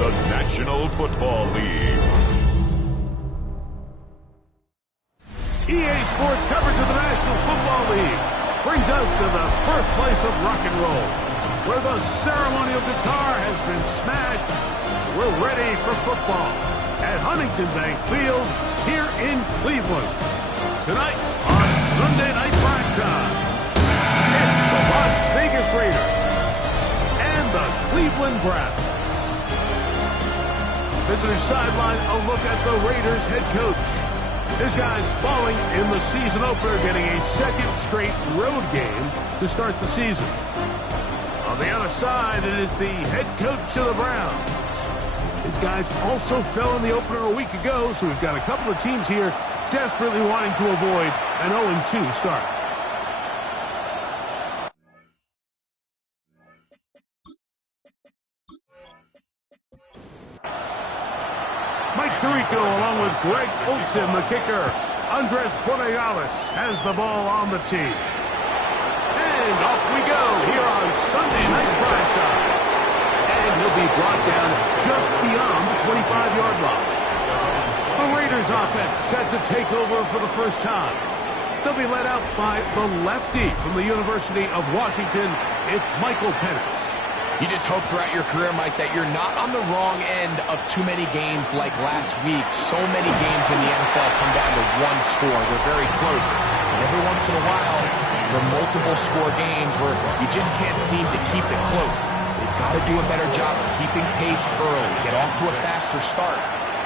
the National Football League. EA Sports coverage of the National Football League brings us to the birthplace of rock and roll, where the ceremonial guitar has been smashed. We're ready for football at Huntington Bank Field here in Cleveland. Tonight on Sunday Night Primetime, it's the Las Vegas Raiders and the Cleveland Browns. Visitors sideline, a look at the Raiders head coach. His guys falling in the season opener, getting a second straight road game to start the season. On the other side, it is the head coach of the Browns. His guys also fell in the opener a week ago, so we've got a couple of teams here desperately wanting to avoid an 0-2 start. Mike Tirico along with Greg Olsen, the kicker. Andres Borregales has the ball on the tee. And off we go here on Sunday Night Primetime. And he'll be brought down just beyond the 25-yard line. The Raiders offense set to take over for the first time. They'll be led out by the lefty from the University of Washington. It's Michael Penix. You just hope throughout your career, Mike, that you're not on the wrong end of too many games like last week. So many games in the NFL come down to one score. They're very close. And every once in a while, there are multiple score games where you just can't seem to keep it close. They've got to do a better job of keeping pace early, get off to a faster start.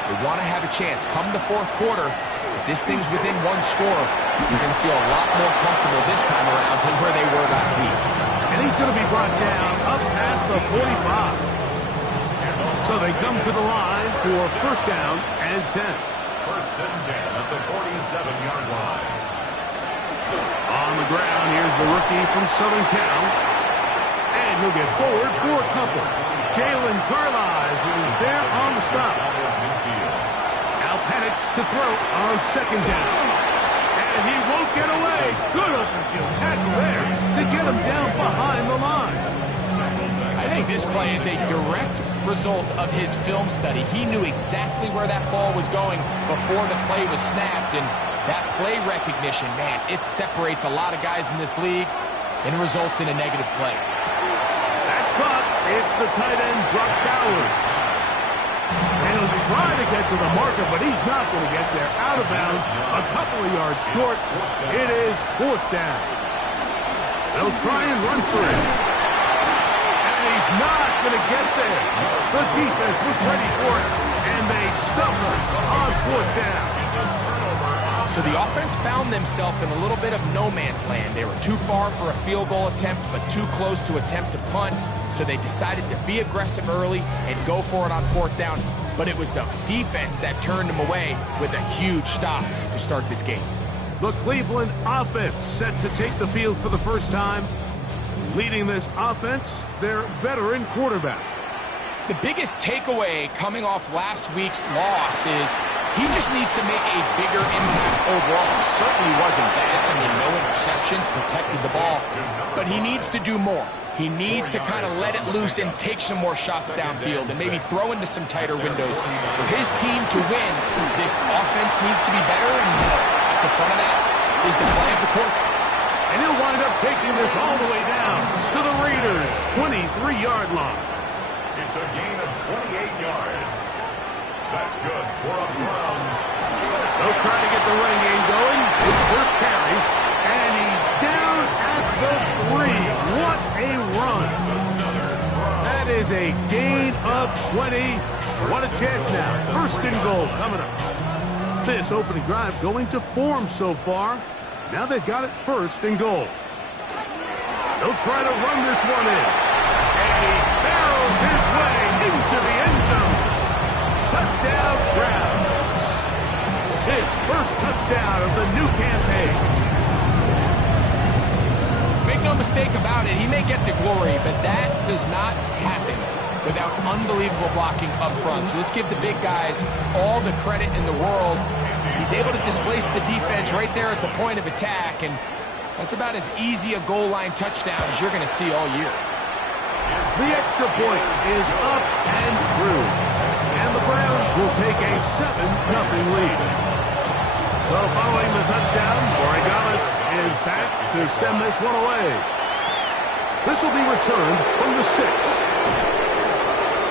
They want to have a chance. Come the fourth quarter, if this thing's within one score, you're going to feel a lot more comfortable this time around than where they were last week. And he's going to be brought down up past the 45. So they come to the line for first down and 10. First and 10 at the 47-yard line. On the ground, here's the rookie from Southern Cal. And he'll get forward for a couple. Jalen Carlisle is there on the stop. Now Penix to throw on second down. And he won't get away. Good open field tackle there to get him down behind the line. I think this play is a direct result of his film study. He knew exactly where that ball was going before the play was snapped. And that play recognition, man, it separates a lot of guys in this league and results in a negative play. That's caught. It's the tight end, Brock Bowers. And he'll try to get to the marker, but he's not going to get there. Out of bounds, a couple of yards short. It is fourth down. They'll try and run for it. And he's not going to get there. The defense was ready for it, and they stuff him on fourth down. So the offense found themselves in a little bit of no man's land. They were too far for a field goal attempt, but too close to attempt a punt. So they decided to be aggressive early and go for it on fourth down. But it was the defense that turned them away with a huge stop to start this game. The Cleveland offense set to take the field for the first time. Leading this offense, their veteran quarterback. The biggest takeaway coming off last week's loss is he just needs to make a bigger impact overall. He certainly wasn't bad. I mean, no interceptions, protected the ball. But he needs to do more. He needs to kind of let it loose and take some more shots downfield and maybe throw into some tighter windows. For his team to win, this offense needs to be better, and at the front of that is the play of the quarterback. And he'll wind up taking this all the way down to the Raiders' 23-yard line. It's a gain of 28 yards. That's good for a Browns. So try to get the running game going. His first carry, and he's down at the 3. What a run. That is a gain of 20. What a chance now. First and goal coming up. This opening drive going to form so far. Now they've got it first and goal. They'll try to run this one in. And he barrels his way into the end zone. Touchdown, Browns. His first touchdown of the new campaign. Make no mistake about it, he may get the glory, but that does not happen without unbelievable blocking up front. So let's give the big guys all the credit in the world. He's able to displace the defense right there at the point of attack, and that's about as easy a goal line touchdown as you're going to see all year. The extra point is up and through. will take a 7-0 lead. So following the touchdown, Borregales is back to send this one away. This will be returned from the 6.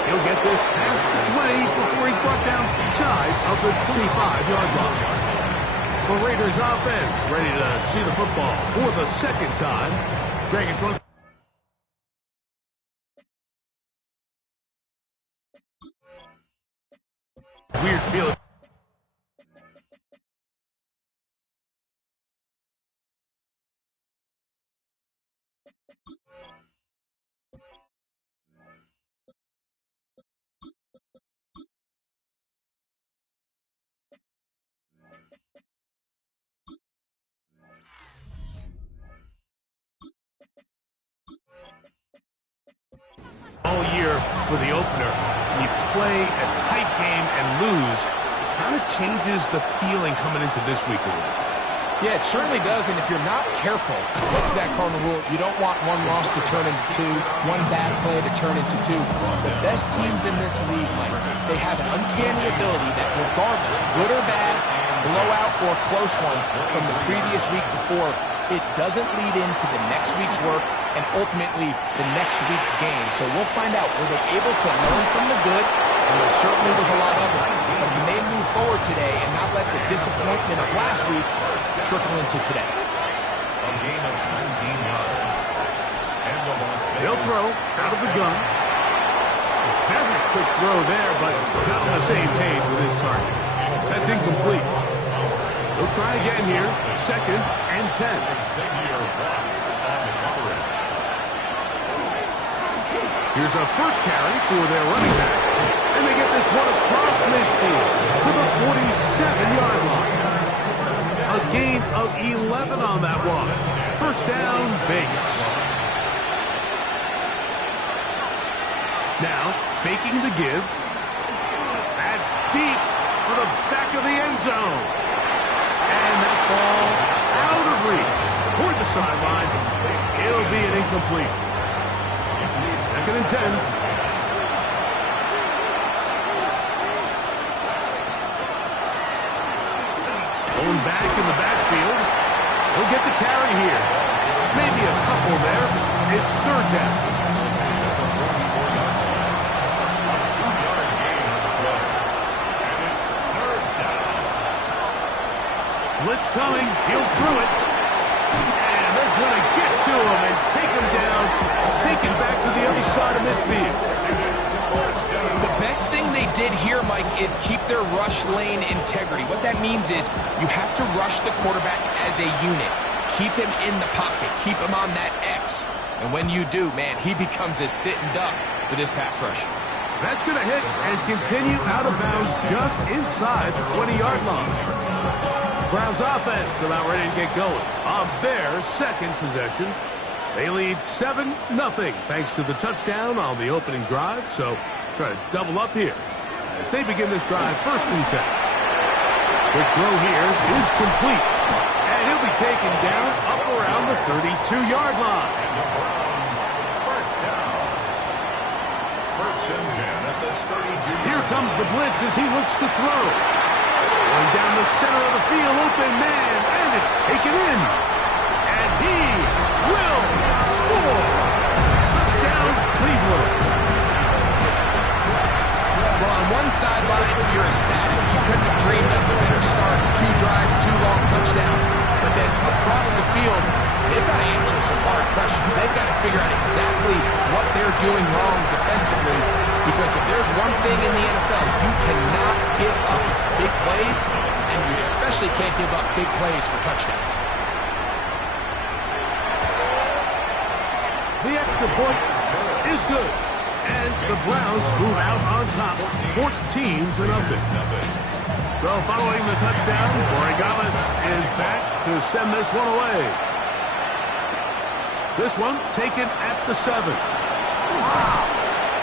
He'll get this past the 20 before he's brought down shy of the 25-yard line. The Raiders offense ready to see the football for the second time. Greg, it's one. Weird feeling. All year for the opener, when you play a tight game and lose, it kind of changes the feeling coming into this week a little bit. Yeah, it certainly does, and if you're not careful, what's that cardinal rule? You don't want one loss to turn into two, one bad play to turn into two. The best teams in this league, Mike, they have an uncanny ability that regardless, good or bad, blowout or close one from the previous week before, it doesn't lead into the next week's work and ultimately the next week's game. So we'll find out, were they able to learn from the good? And there certainly was a lot of it. But can they move forward today and not let the disappointment of last week trickle into today? A gain of 19 yards. And the Las Vegas He'll throw out of the gun. A very quick throw there, but not on the same page with his target. That's incomplete. He'll try again here. 2nd and 10. Xavier Watts on the coverage. Here's a first carry for their running back. And they get this one across midfield to the 47-yard line. A gain of 11 on that one. First down, Vegas. Now, faking the give. That's deep for the back of the end zone. And that ball out of reach toward the sideline. It'll be an incompletion. 2nd and 10. Going back in the backfield. He'll get the carry here. Maybe a couple there. It's 3rd down. A 2-yard gain on the play. And it's 3rd down. Blitz coming. He'll throw it. And they're going to get to him and take him down. Take it back to the other side of midfield. The best thing they did here, Mike, is keep their rush lane integrity. What that means is you have to rush the quarterback as a unit. Keep him in the pocket. Keep him on that X. And when you do, man, he becomes a sitting duck for this pass rush. That's going to hit and continue out of bounds just inside the 20-yard line. Browns offense about ready to get going on their 2nd possession. They lead 7-0 thanks to the touchdown on the opening drive. So try to double up here as they begin this drive 1st and 10. Quick throw here is complete. And he'll be taken down up around the 32-yard line. And the Browns, first down. 1st and 10 at the 32. Here comes the blitz as he looks to throw. Going down the center of the field, open man, and it's taken in. And he will score. Touchdown, Cleveland. Well, on one sideline, you're ecstatic. You couldn't have dreamed up a better start. 2 drives, 2 long touchdowns. But then across the field, they've got to answer some hard questions. They've got to figure out exactly what they're doing wrong defensively. Because if there's one thing in the NFL, you cannot give up big plays, and you especially can't give up big plays for touchdowns. The extra point is good. And the Browns move out on top, 14-0. So following the touchdown, Borregales is back to send this one away. This one taken at the 7.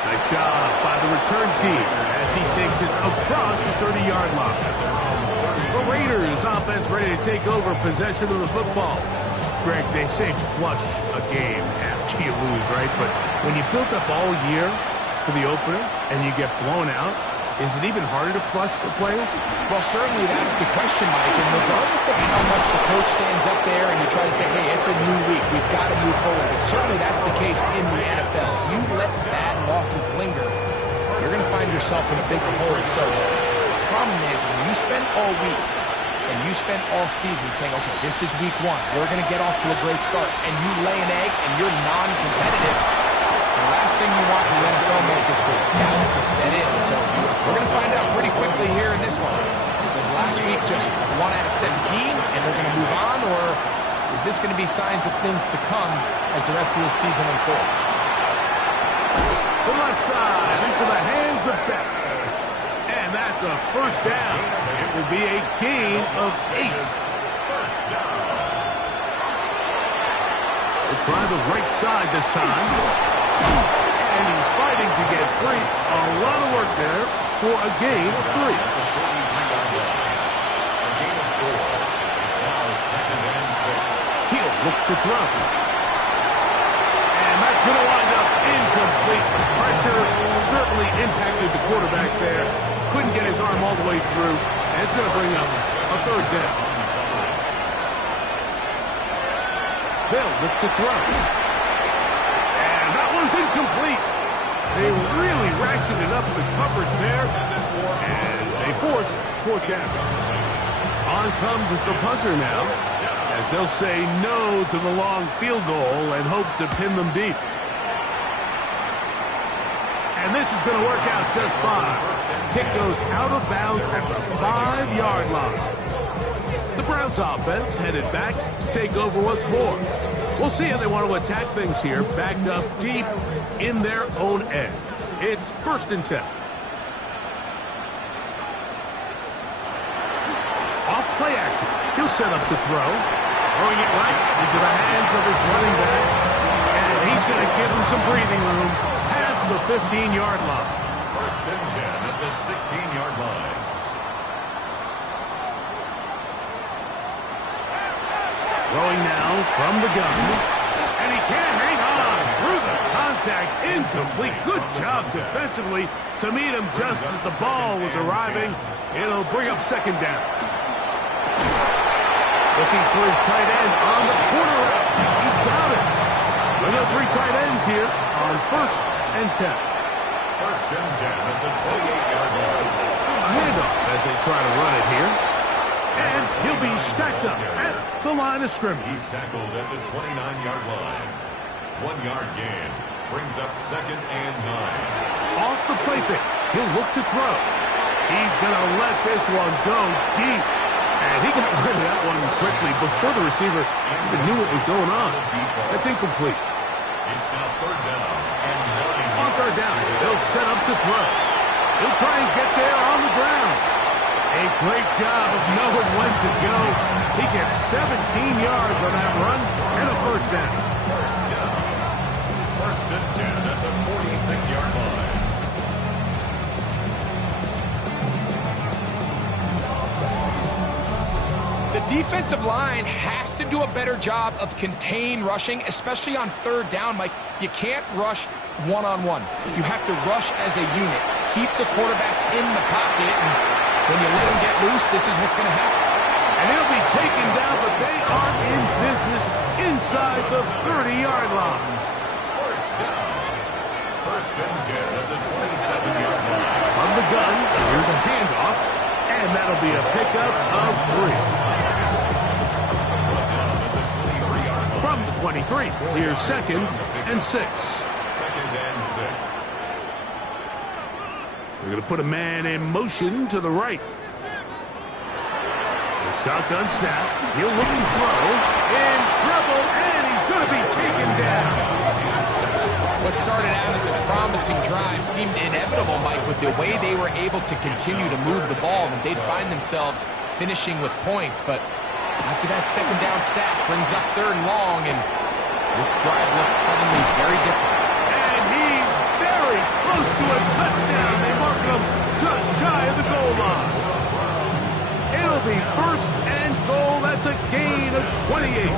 Nice job by the return team as he takes it across the 30-yard line. The Raiders offense ready to take over possession of the football. Greg, they say flush a game after you lose, right? But when you built up all year for the opener and you get blown out, Is it even harder to flush for players? Well, certainly that's the question, Mike. And regardless of how much the coach stands up there and you try to say, hey, it's a new week, we've got to move forward. And certainly that's the case in the NFL. If you let bad losses linger, you're going to find yourself in a bigger hole. So the problem is when you spend all week and you spend all season saying, okay, this is week one, we're going to get off to a great start, and you lay an egg and you're non-competitive, the last thing you want in the NFL, Mike, is for doubt to set in. So we're going to find out pretty quickly here in this one. Was last week just 1 out of 17 and they're going to move on, or is this going to be signs of things to come as the rest of this season unfolds? The left side into the hands of Beck. And that's a first down. It will be a gain of 8. First down. We'll try the right side this time. And he's fighting to get free. A lot of work there for a gain of 3. A gain of 4. It's now 2nd and 6. He'll look to throw. And that's going to wind up incomplete. Pressure certainly impacted the quarterback there. Couldn't get his arm all the way through. And it's going to bring up a 3rd down. They'll look to throw. And that one's incomplete. They really ratcheted up the coverage there. And they force 4th down. On comes the punter now, as they'll say no to the long field goal and hope to pin them deep. And this is going to work out just fine. Kick goes out of bounds at the 5-yard line. The Browns offense headed back to take over once more. We'll see how they want to attack things here, backed up deep in their own end. It's 1st and 10. Off play action. He'll set up to throw. Throwing it right into the hands of his running back. And he's going to give him some breathing room past the 15-yard line. 1st and 10 at the 16-yard line. Throwing now from the gun. And he can't hang on through the contact. Incomplete. Good job defensively to meet him just as the ball was arriving. It'll bring up 2nd down. Looking for his tight end on the corner route. He's got it. Look at 3 tight ends here on 1st and 10. 1st and 10 at the 28-yard line. A handoff as they try to run it here. And he'll be stacked up at the line of scrimmage. He's tackled at the 29-yard line. 1-yard gain brings up 2nd and 9. Off the play fake, he'll look to throw. He's going to let this one go deep. And he got rid of that one quickly before the receiver even knew what was going on. That's incomplete. It's now 3rd down and 9. On 3rd down, they'll set up to throw. He'll try and get there on the ground. A great job of knowing when to go. He gets 17 yards on that run and a 1st down. 1st down. 1st and 10 at the 46-yard line. The defensive line has to do a better job of contain rushing, especially on 3rd down, Mike. You can't rush one-on-one. You have to rush as a unit. Keep the quarterback in the pocket, and when you let him get loose, this is what's going to happen. And he'll be taken down, but they are in business inside the 30-yard line. 1st down. 1st and 10 at the 27-yard line. From the gun, here's a handoff, and that'll be a pickup of 3. From the 23, here's 2nd and 6. 2nd and 6. They're going to put a man in motion to the right. The shotgun snap. He'll look and throw. In trouble, and he's going to be taken down. What started out as a promising drive seemed inevitable, Mike, with the way they were able to continue to move the ball, and they'd find themselves finishing with points. But after that 2nd down sack brings up 3rd and long, and this drive looks suddenly very different. And he's very close to a touchdown. They mark him just shy of the goal line. It'll be 1st and goal. That's a gain of 28.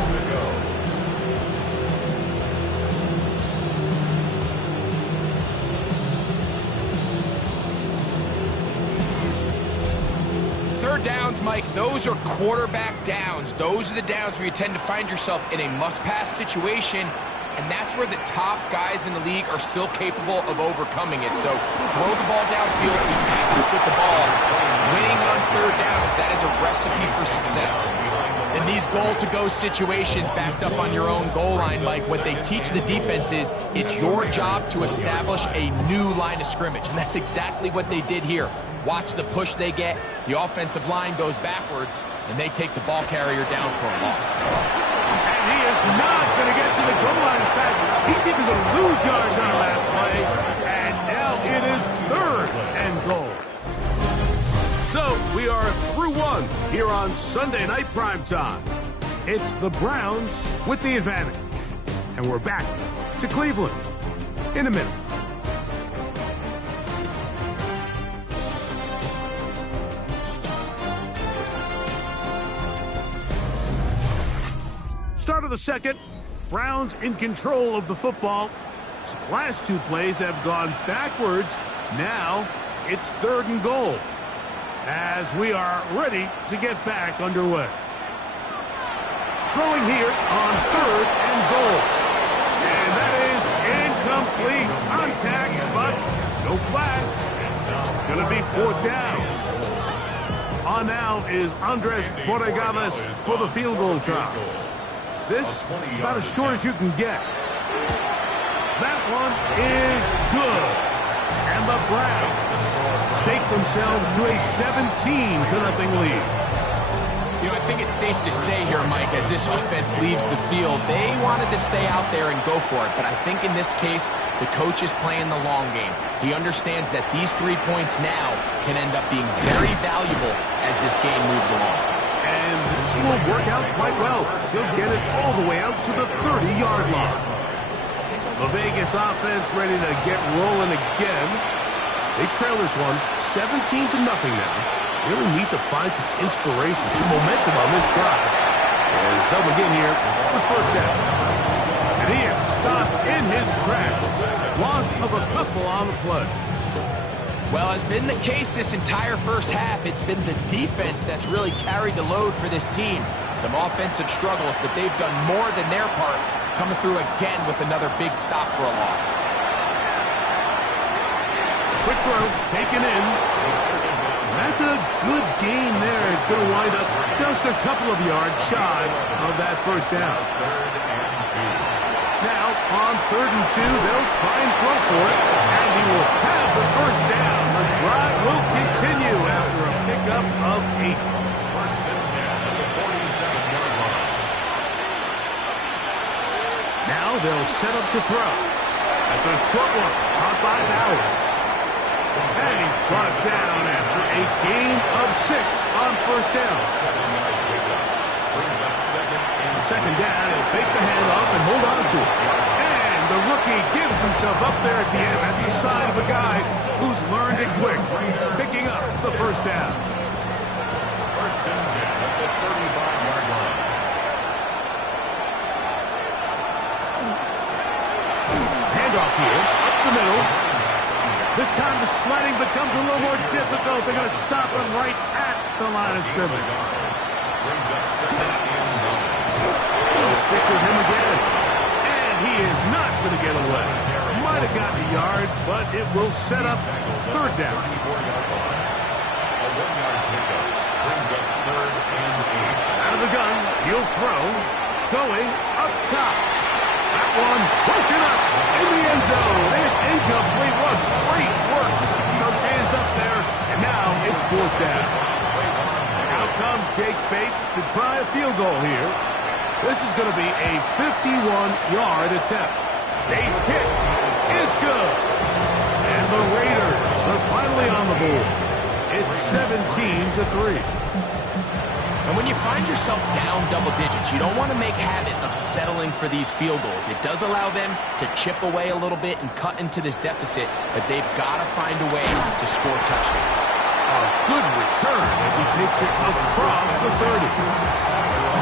third downs, Mike, those are quarterback downs. Those are the downs where you tend to find yourself in a must-pass situation, and that's where the top guys in the league are still capable of overcoming it. So throw the ball downfield, pass it with the ball. Winning on third downs, that is a recipe for success. In these goal-to-go situations backed up on your own goal line, Mike, what they teach the defense is it's your job to establish a new line of scrimmage, and that's exactly what they did here. Watch the push they get. The offensive line goes backwards, and they take the ball carrier down for a loss. And he is not going to get to the goal line. In fact, he's even going to lose yards on that play. And now it is 3rd and goal. So we are through one here on Sunday Night Primetime. It's the Browns with the advantage. And we're back to Cleveland in a minute. Start of the second, Browns in control of the football. So the last 2 plays have gone backwards. Now it's 3rd and goal as we are ready to get back underway. Throwing here on 3rd and goal. And that is incomplete contact, but no flags. It's going to be 4th down. On now is Andres Borregales for the field goal try. This about as short as you can get. That one is good. And the Browns stake themselves to a 17-0 lead. You know, I think it's safe to say here, Mike, as this offense leaves the field, they wanted to stay out there and go for it. But I think in this case, the coach is playing the long game. He understands that these 3 points now can end up being very valuable as this game moves along. And this will work out quite well. He'll get it all the way out to the 30-yard line. The Vegas offense ready to get rolling again. They trail this one 17-0 now. Really need to find some inspiration, some momentum on this drive. As they'll begin here with 1st down. And he is stopped in his tracks. Loss of a couple on the play. Well, as been the case this entire first half, it's been the defense that's really carried the load for this team. Some offensive struggles, but they've done more than their part, coming through again with another big stop for a loss. Quick throw, taken in. That's a good gain there. It's going to wind up just a couple of yards shy of that 1st down. Now, on 3rd and 2, they'll try and throw for it, and he will have the 1st down. The drive will continue after a pickup of 8. 1st and 10 at the 47-yard line. Now they'll set up to throw. That's a short one, caught by Bowers. And he's brought down after a gain of 6 on 1st down. 7-yard pickup. Brings up 2nd down, he'll fake the handoff and hold on to it. And the rookie gives himself up there at the end. That's a sign of a guy who's learned it quick, picking up the 1st down. 1st and 10 at the 35-yard line. Handoff here, up the middle. This time the sliding becomes a little more difficult. They're going to stop him right at the line of scrimmage. Brings up 2nd and 9. They'll stick with him again. And he is not going to get away. Might have gotten a yard, but it will set up 3rd down. 34-yard line. A 1-yard pickup. Brings up 3rd and 8. Out of the gun, he'll throw. Going up top. That one broken up in the end zone. And it's incomplete. What great work just to keep those hands up there. And now it's 4th down. Out comes Jake Bates to try a field goal here. This is going to be a 51-yard attempt. Bates' kick is good. And the Raiders are finally on the board. It's 17-3. And when you find yourself down double digits, you don't want to make habit of settling for these field goals. It does allow them to chip away a little bit and cut into this deficit, but they've got to find a way to score touchdowns. A good return as he takes it across the 30.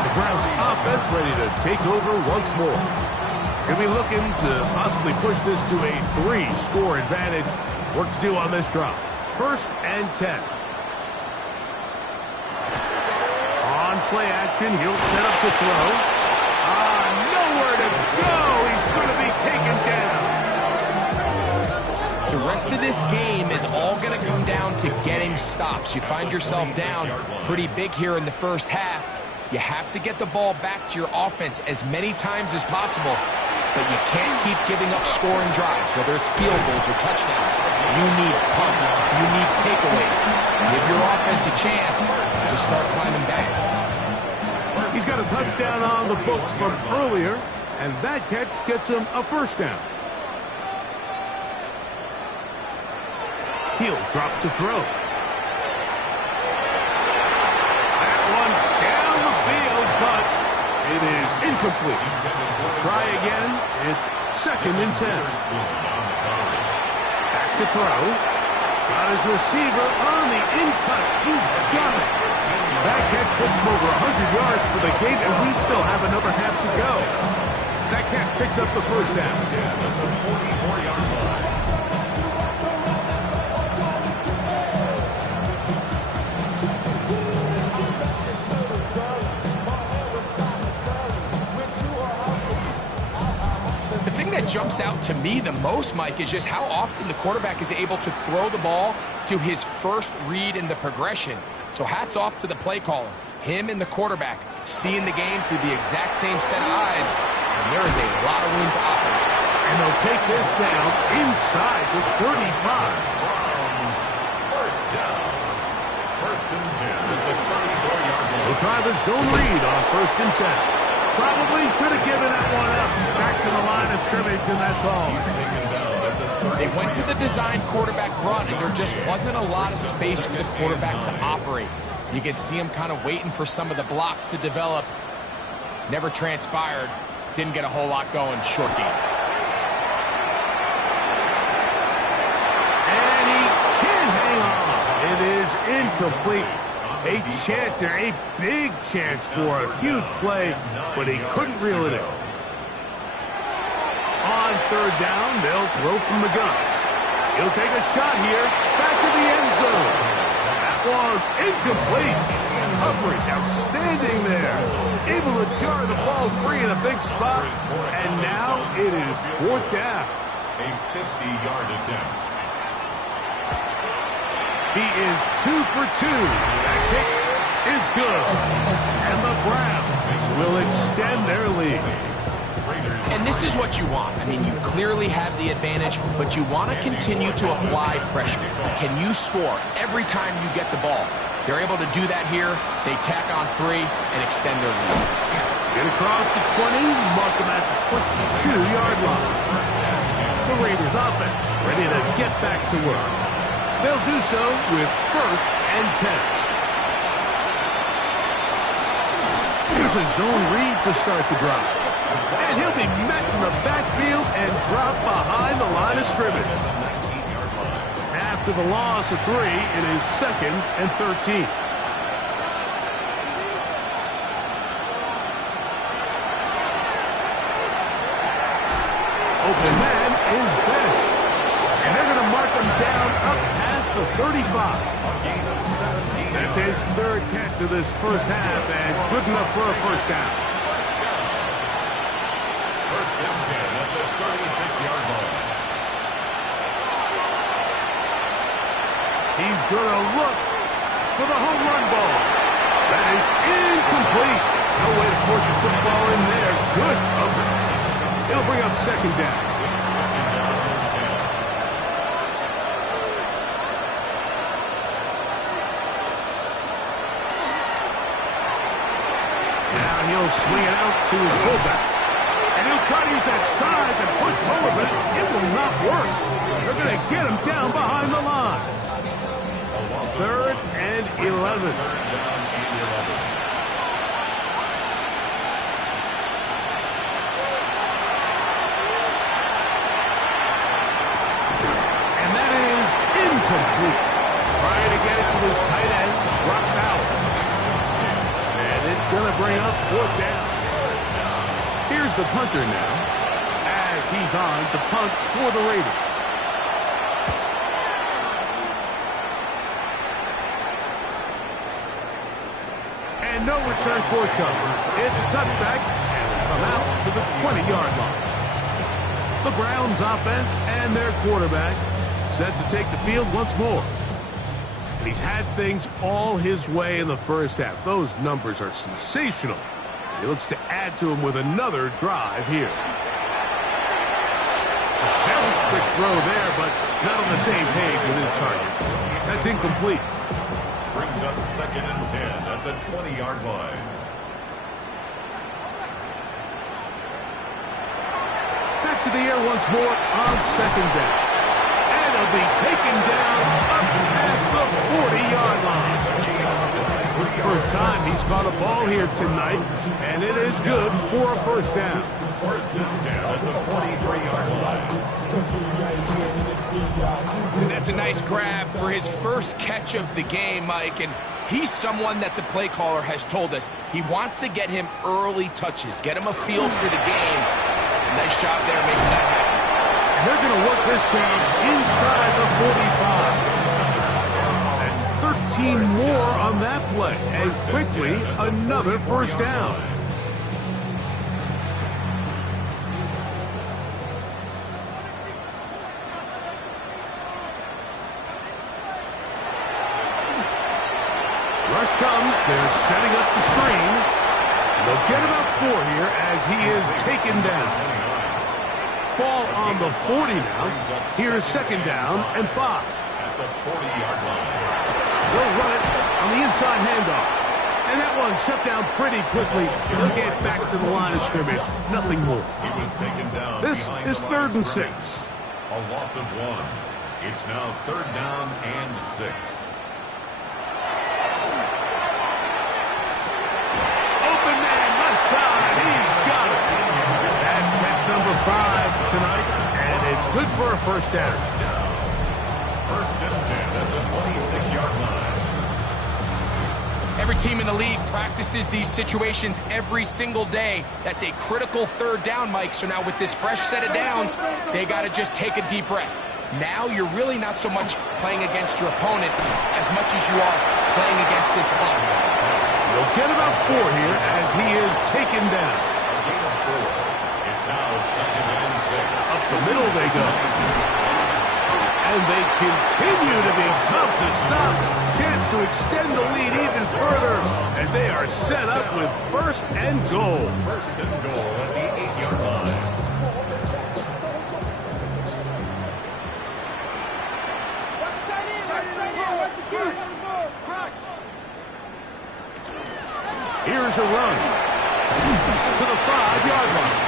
The Browns offense ready to take over once more. Going to be looking to possibly push this to a 3-score advantage. Work to do on this drive. 1st and 10. play action. He'll set up to throw. Nowhere to go. He's going to be taken down. The rest of this game is all going to come down to getting stops. You find yourself down pretty big here in the first half. You have to get the ball back to your offense as many times as possible, but you can't keep giving up scoring drives, whether it's field goals or touchdowns. You need punts. You need takeaways. Give your offense a chance to start climbing back. He's got a touchdown on the books from earlier, and that catch gets him a first down. He'll drop to throw. That one down the field, but it is incomplete. Try again. It's 2nd and 10. Back to throw. Got his receiver on the in-cut. He's got it. That catch puts him over 100 yards for the game, and we still have another half to go. That catch picks up the first down. The thing that jumps out to me the most, Mike, is just how often the quarterback is able to throw the ball to his first read in the progression. So hats off to the play caller. Him and the quarterback seeing the game through the exact same set of eyes, and there is a lot of room to operate. And they'll take this down inside the 35. First down. 1st and 10 at the 34-yard line. They'll try the zone read on 1st and 10. Probably should have given that one up. Back to the line of scrimmage, and that's all. They went to the design quarterback run, and there just wasn't a lot of space for the quarterback to operate. You could see him kind of waiting for some of the blocks to develop. Never transpired. Didn't get a whole lot going. Short game. And he can hang on. It is incomplete. A chance there, a big chance for a huge play, but he couldn't reel it in. On 3rd down, they'll throw from the gun. He'll take a shot here, back to the end zone. That was incomplete. Coverage outstanding there. Able to jar the ball free in a big spot, and now it is 4th down. A 50-yard attempt. He is 2 for 2. That kick is good. And the Browns will extend their lead. And this is what you want. I mean, you clearly have the advantage, but you want to continue to apply pressure. Can you score every time you get the ball? They're able to do that here. They tack on 3 and extend their lead. Get across the 20, mark them at the 22-yard line. The Raiders offense ready to get back to work. They'll do so with 1st and 10. Here's a zone read to start the drive. And he'll be met in the backfield and dropped behind the line of scrimmage. After the loss of 3, it is 2nd and 13. Open man is Besh. And they're going to mark him down up past the 35. That's his 3rd catch of this first half, and good enough for a first down. 1st and 10 at the 36-yard line. He's going to look for the home run ball. That is incomplete. No way to force the football in there. Good coverage. It'll bring up 2nd down. He'll swing it out to his fullback. And he'll try to use that size and push forward, but it will not work. They're going to get him down behind the line. 3rd and 11. And that is incomplete. Trying to get it to his tight end, Brock Bowers. It's going to bring up 4th down. Here's the punter now, as he's on to punt for the Raiders. And And no return forthcoming. It's a touchback, and will come out to the 20-yard line. The Browns offense and their quarterback set to take the field once more. And he's had things all his way in the first half. Those numbers are sensational. He looks to add to them with another drive here. A very quick throw there, but not on the same page with his target. That's incomplete. Brings up 2nd and 10 at the 20-yard line. Back to the air once more on 2nd down. And he'll be taken down up past the 40-yard line. First time he's caught a ball here tonight, and it is good for a first down. 1st and 10 at the 43-yard line. And that's a nice grab for his first catch of the game, Mike. And he's someone that the play caller has told us he wants to get him early touches, get him a feel for the game. Nice job there making that happen. And they're going to work this down inside the 45. That's 13 more on that play. And quickly, another first down. Rush comes. They're setting up the screen. They'll get about 4 here as he is taken down. Ball on the 40 now. Here's 2nd down and 5. At the 40-yard line. They'll run it on the inside handoff. And that one shut down pretty quickly. They'll get back to the line of scrimmage. Nothing more. He was taken down. This is 3rd and 6. A loss of 1. It's now 3rd down and 6. Open man, left side. He's got it. That's catch number 5 tonight. And it's good for a first down. 1st and 10 at the 26-yard line. Every team in the league practices these situations every single day. That's a critical 3rd down, Mike. So now with this fresh set of downs, they got to just take a deep breath. Now you're really not so much playing against your opponent as much as you are playing against this clock. They'll get about 4 here as he is taken down. A gain of 4. It's now 2nd and 6. Up the middle they go. And they continue to be tough to stop. Chance to extend the lead even further as they are set up with 1st and goal. 1st and goal at the 8-yard line. Here's a run to the 5-yard line.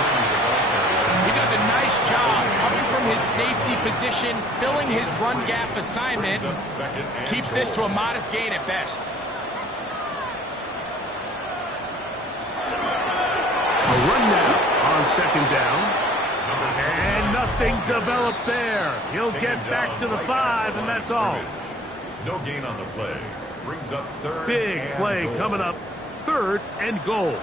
He does a nice job coming from his safety position, filling his run gap assignment. Keeps this to a modest gain at best. A run now on 2nd down. And nothing developed there. He'll get back to the 5, and that's all. No gain on the play. Brings up 3rd. Big play coming up. 3rd and goal.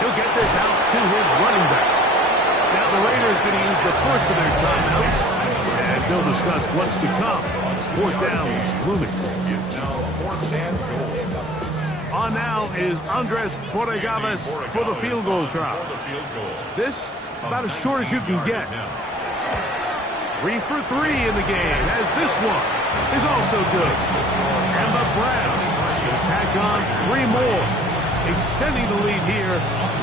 He'll get this out to his running back. Now the Raiders going to use the first of their timeouts as they'll discuss what's to come. 4th downs looming. It's now 4th and goal. On now is Andres Borregales for the field goal try. This about as short as you can get. 3 for 3 in the game, as this one is also good. And the Browns will tack on 3 more, extending the lead here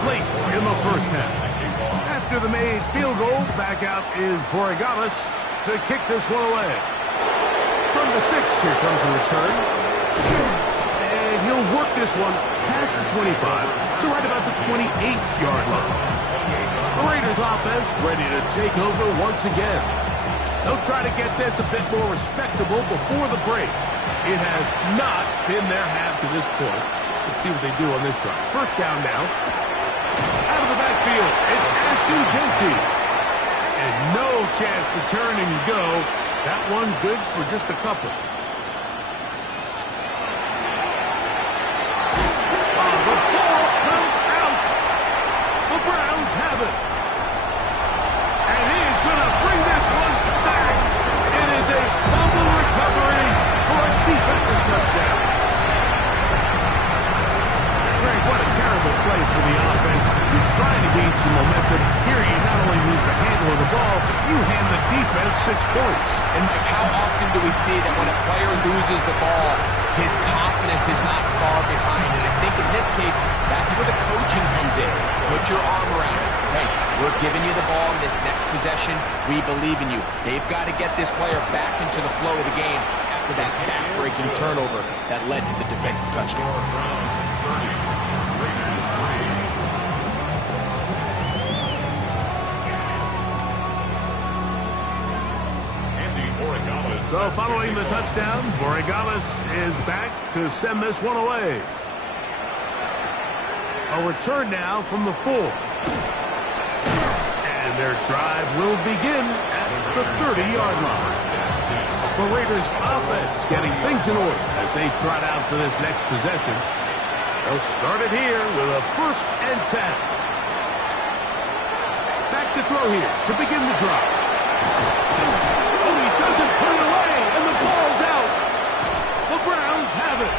late in the first half. After the made field goal, back out is Borregales to kick this one away. From the 6, here comes the return. And he'll work this one past the 25 to right about the 28-yard line. The Raiders offense ready to take over once again. They'll try to get this a bit more respectable before the break. It has not been their half to this point. Let's see what they do on this drive. 1st down now. Out of the backfield, it's Ashton Genty. And no chance to turn and go. That one good for just a couple. The ball comes out. The Browns have it. And he is going to bring this one back. It is a for the offense. You're trying to gain some momentum. Here, you not only lose the handle of the ball, you hand the defense 6 points. And, Mike, how often do we see that when a player loses the ball, his confidence is not far behind? And I think in this case, that's where the coaching comes in. Put your arm around it. Hey, we're giving you the ball in this next possession. We believe in you. They've got to get this player back into the flow of the game after that back-breaking turnover that led to the defensive touchdown. So following the touchdown, Borregales is back to send this one away. A return now from the 4. And their drive will begin at the 30-yard line. The Raiders offense getting things in order as they trot out for this next possession. They'll start it here with a 1st and 10. Back to throw here to begin the drive. Oh, he doesn't put it away, and the ball's out. The Browns have it.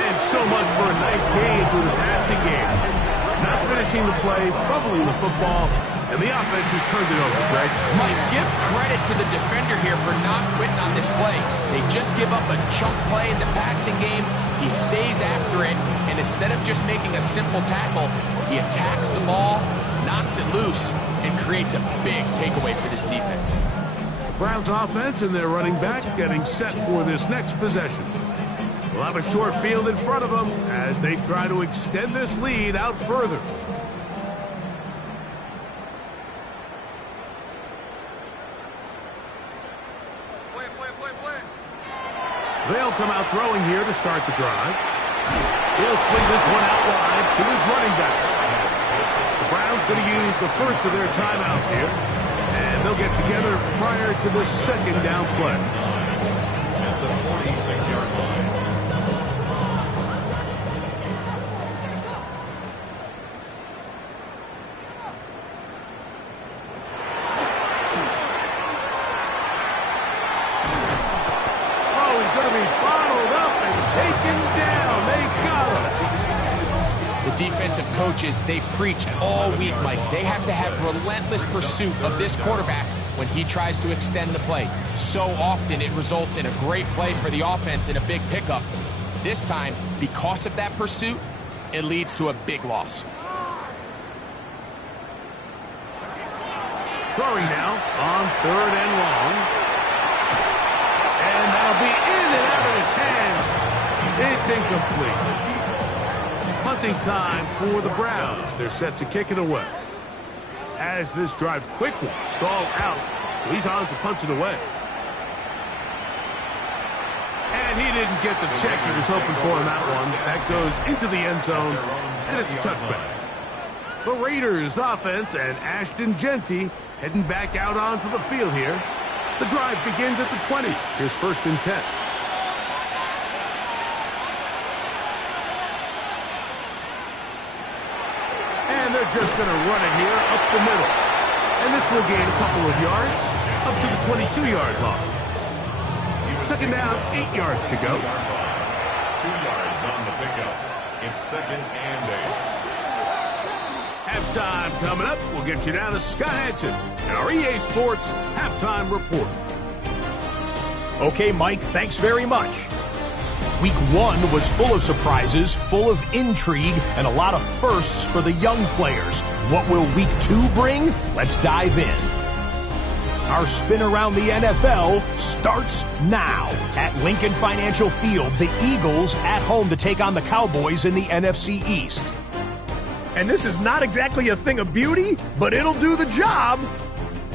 And so much for a nice gain through the passing game. Not finishing the play, fumbling the football, and the offense has turned it over, Greg. Mike, give credit to the defender here for not quitting on this play. They just give up a chunk play in the passing game. He stays after it, and instead of just making a simple tackle, he attacks the ball, knocks it loose, and creates a big takeaway for this defense. Browns offense and their running back getting set for this next possession. We'll have a short field in front of them as they try to extend this lead out further. They'll come out throwing here to start the drive. He'll swing this one out wide to his running back. The Browns going to use the first of their timeouts here, and they'll get together prior to the 2nd down play. At the 46-yard line. Defensive coaches, they preach all week, Mike. They have to have relentless pursuit of this quarterback when he tries to extend the play. So often it results in a great play for the offense and a big pickup. This time, because of that pursuit, it leads to a big loss. Throwing now on 3rd and long. And that'll be in and out of his hands. It's incomplete. Punting time for the Browns. They're set to kick it away. As this drive quickly stalled out, so he's on to punch it away. And he didn't get the check he was hoping for in that one. That goes into the end zone, and it's a touchback. The Raiders offense and Ashton Genty heading back out onto the field here. The drive begins at the 20. Here's 1st and 10. And they're just going to run it here up the middle. And this will gain a couple of yards up to the 22-yard line. 2nd down, 8 yards to go. 2 yards on the pickup. It's 2nd and 8. Halftime coming up. We'll get you down to Scott Hanson and our EA Sports Halftime Report. Okay, Mike, thanks very much. Week 1 was full of surprises, full of intrigue, and a lot of firsts for the young players. What will Week 2 bring? Let's dive in. Our spin around the NFL starts now. At Lincoln Financial Field, the Eagles at home to take on the Cowboys in the NFC East. And this is not exactly a thing of beauty, but it'll do the job.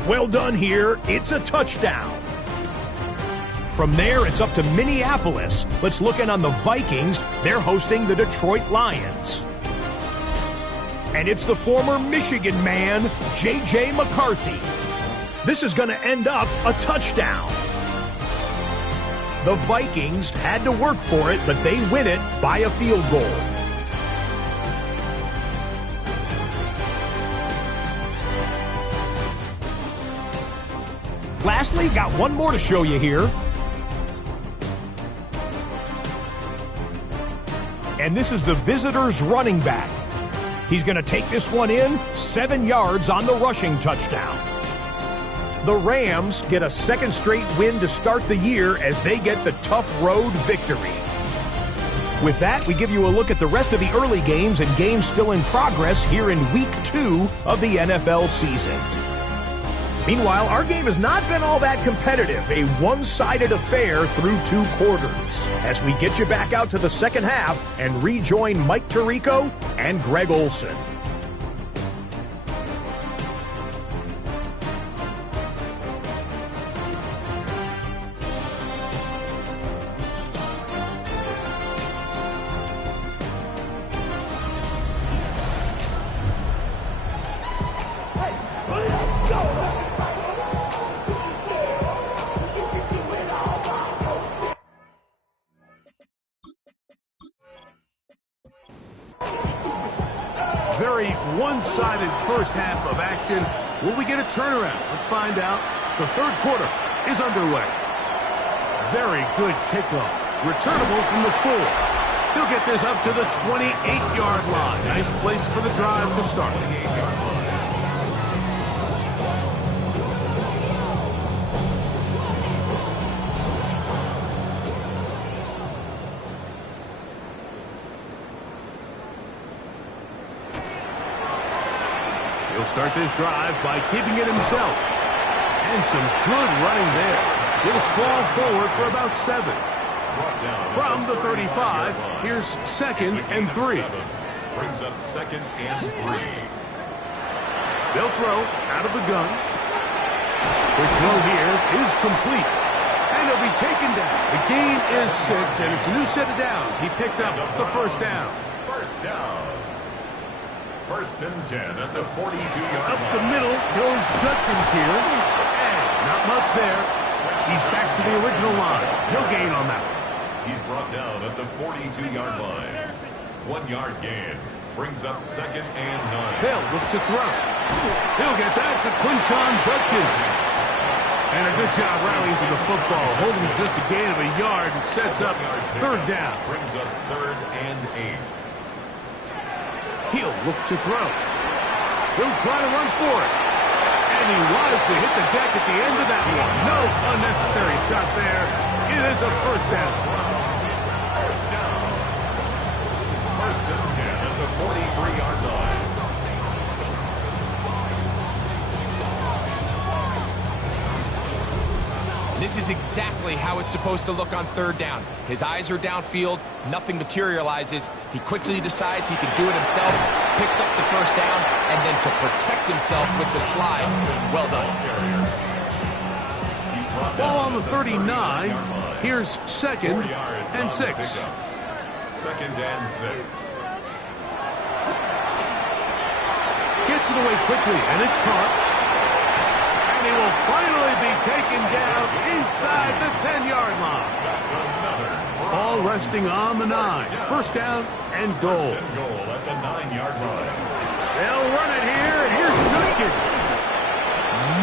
Well done here. It's a touchdown. From there, it's up to Minneapolis. Let's look in on the Vikings. They're hosting the Detroit Lions. And it's the former Michigan man, J.J. McCarthy. This is going to end up a touchdown. The Vikings had to work for it, but they win it by a field goal. Lastly, got one more to show you here. And this is the visitors' running back. He's going to take this one in, 7 yards on the rushing touchdown. The Rams get a second straight win to start the year as they get the tough road victory. With that, we give you a look at the rest of the early games and games still in progress here in Week 2 of the NFL season. Meanwhile, our game has not been all that competitive, a one-sided affair through 2 quarters. As we get you back out to the second half and rejoin Mike Tirico and Greg Olson. Very one-sided first half of action. Will we get a turnaround? Let's find out. The third quarter is underway. Very good kickoff. Returnable from the 4. He'll get this up to the 28-yard line. Nice place for the drive to start. He'll start this drive by keeping it himself. And some good running there. He'll fall forward for about 7. From the 35, here's 2nd and 3. Brings up 2nd and 3. They'll throw out of the gun. The throw here is complete. And he'll be taken down. The gain is 6, and it's a new set of downs. He picked up the first down. First down. 1st and 10 at the 42-yard Up line. the middle goes Judkins here. And not much there. He's back to the original line. No gain on that one. He's brought down at the 42-yard line. 1-yard gain. Brings up 2nd and 9. They'll look to throw. He'll get that to Quinshon Judkins. And a good job rallying to the football, holding just a gain of a yard and sets up 3rd down. Brings up 3rd and 8. He'll look to throw. He'll try to run for it. And he wisely hit the deck at the end of that one. No unnecessary shot there. It is a first down. First down. 1st and 10 at the 43-yard line. This is exactly how it's supposed to look on 3rd down. His eyes are downfield, nothing materializes. He quickly decides he can do it himself, picks up the first down, and then to protect himself with the slide. Well done. Ball on the 39. Here's 2nd and 6. 2nd and 6. Gets it away quickly, and it's caught. He will finally be taken down inside the 10-yard line. That's another. Ball resting on the 9. First down and goal. First and goal at the 9-yard line. They'll run it here, and here's Judkins.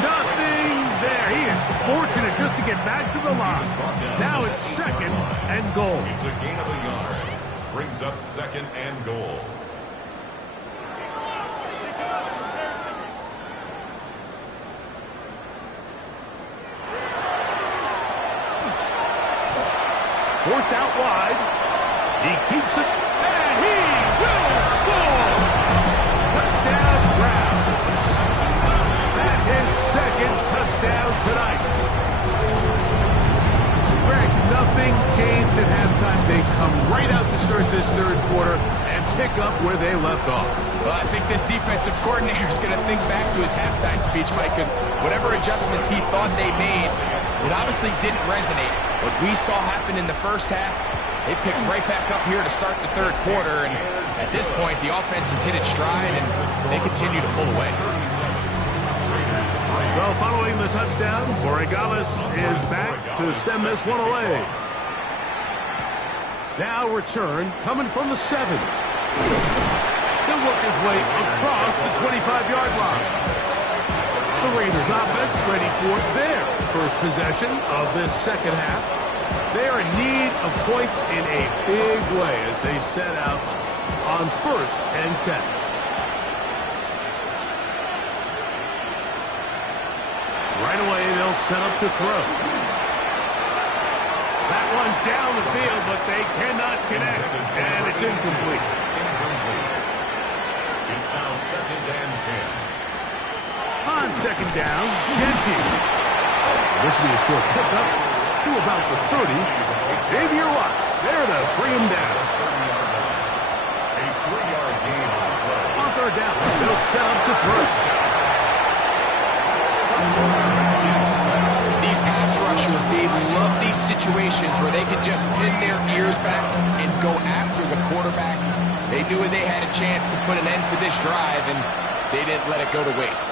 Nothing there. He is fortunate just to get back to the line. Now it's 2nd and goal. It's a gain of a yard. Brings up 2nd and goal. Forced out wide. He keeps it, and he will score! Touchdown, Browns. That is 2nd touchdown tonight. Greg, nothing changed at halftime. They come right out to start this 3rd quarter and pick up where they left off. Well, I think this defensive coordinator is going to think back to his halftime speech, Mike, because whatever adjustments he thought they made, it obviously didn't resonate. What we saw happen in the first half, they picked right back up here to start the 3rd quarter, and at this point, the offense has hit its stride, and they continue to pull away. So following the touchdown, Borregales is back to send this one away. Now return coming from the 7. He'll work his way across the 25-yard line. The Raiders offense ready for their first possession of this 2nd half. They're in need of points in a big way as they set out on 1st and 10. Right away, they'll set up to throw. That one down the field, but they cannot connect, and it's incomplete. It's now 2nd and 10. On 2nd down, Genty. This will be a short pickup to about the 30. Xavier Watts there to bring him down. A 3-yard gain on the play. On 3rd down, they'll set up to throw. These pass rushers, they love these situations where they can just pin their ears back and go after the quarterback. They knew they had a chance to put an end to this drive, and they didn't let it go to waste.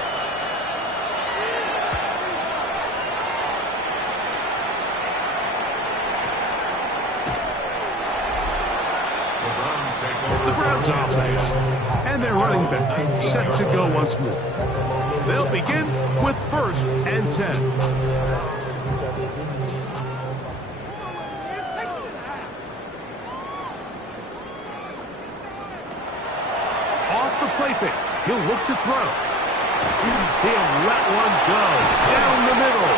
The Browns offense and their running back set to go once more. They'll begin with 1st and 10. Off the play fake, he'll look to throw. He'll let one go down the middle.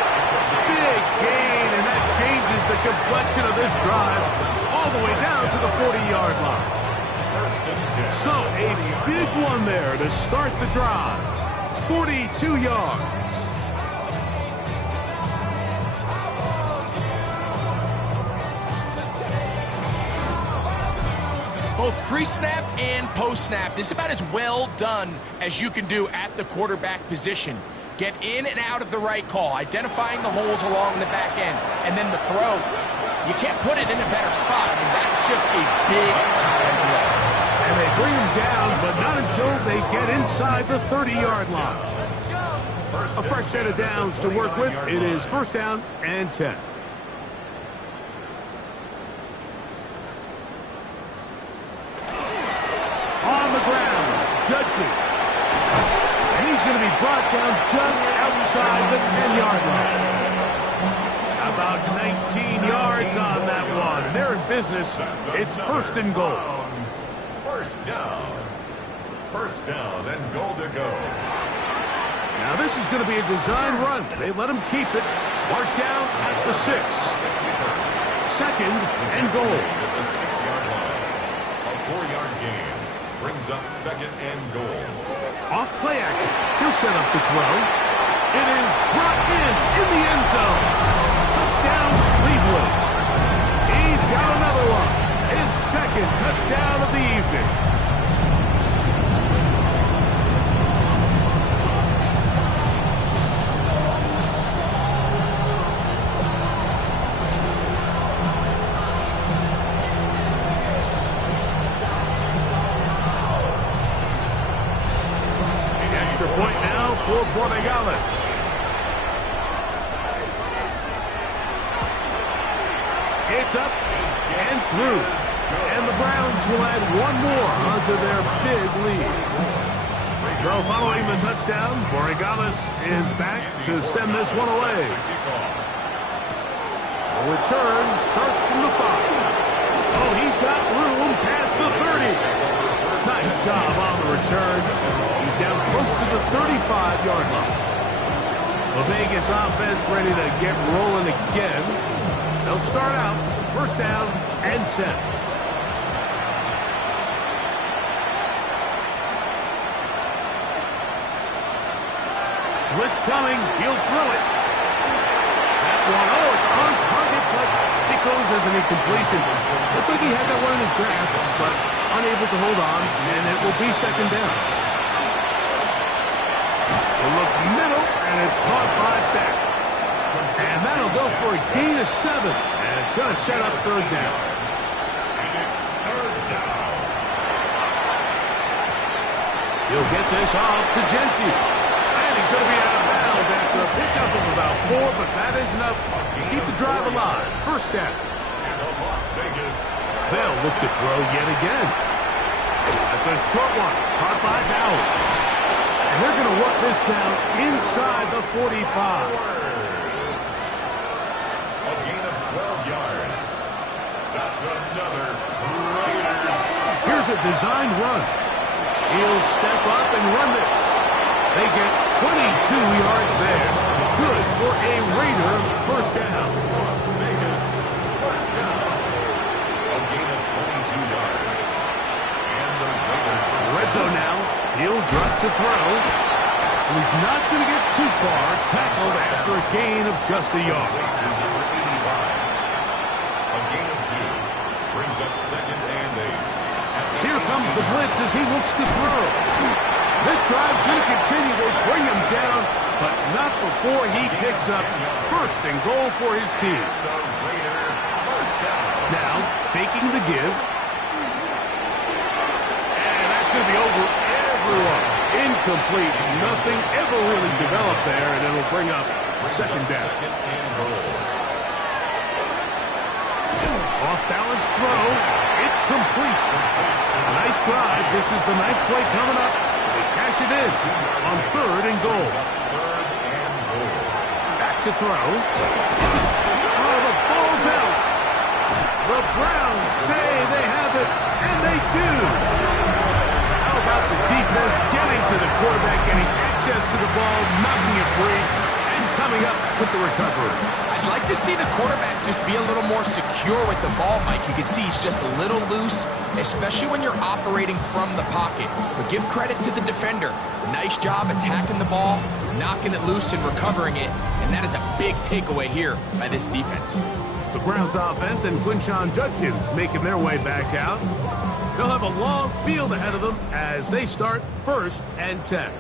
Big gain, and that changes the complexion of this drive all the way down to the 40-yard line. So, a big one there to start the drive. 42 yards. Both pre-snap and post-snap, this is about as well done as you can do at the quarterback position. Get in and out of the right call, identifying the holes along the back end, and then the throw. You can't put it in a better spot. I mean, that's just a big-time play. And they bring him down, but not until they get inside the 30-yard line. A fresh set of downs to work with. It is 1st down and 10. On the ground, Judkins. And he's going to be brought down just outside the 10-yard line. About 19 yards on that one. And they're in business. It's 1st and goal. First down. 1st down and goal to go. Now this is going to be a design run. They let him keep it. Marked down at the 6. 2nd and goal. At the 6-yard line. A 4-yard gain brings up 2nd and goal. Off play action. He'll set up to throw. It is brought in the end zone. Touchdown, Cleveland. He's got another one. His 2nd touchdown of the evening. The extra point now for Borregales. It's up and through. And the Browns will add one more onto their big lead. Throw following the touchdown. Borregales is back to send this one away. The return starts from the 5. Oh, he's got room past the 30. Nice job on the return. He's down close to the 35-yard line. The Vegas offense ready to get rolling again. They'll start out 1st down and 10. Blitz coming. He'll throw it. That one, oh, it's on target, but it goes as an incompletion. Looked like he had that one in his grasp, but unable to hold on, and it will be 2nd down. They'll look middle, and it's caught by Beck. And that'll go for a gain of 7, and it's going to set up 3rd down. And it's 3rd down. He'll get this off to Genty. And he's going to be out of bounds after a pickup of about 4, but that is enough to keep the drive alive. 1st down. And the Las Vegas. They'll look to throw yet again. That's a short one, caught by Bowers. And they're going to work this down inside the 45. A gain of 12 yards. That's another Raiders. Here's a designed run. He'll step up and run this. They get 22 yards there. good for a Raider first down. Las Vegas, first down. A gain of 22 yards. And the Raiders. Red zone now. He'll drop to throw. He's not going to get too far. Tackled after a gain of just a yard. To number 85. A gain of 2. Brings up second and 8. Here comes the blitz as he looks to throw. This drive's going to continue. They bring him down, but not before he picks up first and goal for his team. The Raider first down. Now, faking the give. And that's going to be over everyone. Incomplete. Nothing ever really developed there, and it'll bring up second down. Second and goal. Off-balance throw. It's complete. Nice drive. This is the ninth play coming up. They cash it in on third and goal. Third and goal. Back to throw. Oh, the ball's out. The Browns say they have it, and they do. How about the defense getting to the quarterback, getting access to the ball, knocking it free, and coming up with the recovery. I'd like to see the quarterback just be a little more secure with the ball, Mike. You can see he's just a little loose, especially when you're operating from the pocket. But give credit to the defender. Nice job attacking the ball, knocking it loose and recovering it. And that is a big takeaway here by this defense. The Browns offense and Quinshon Judkins making their way back out. They'll have a long field ahead of them as they start first and 10.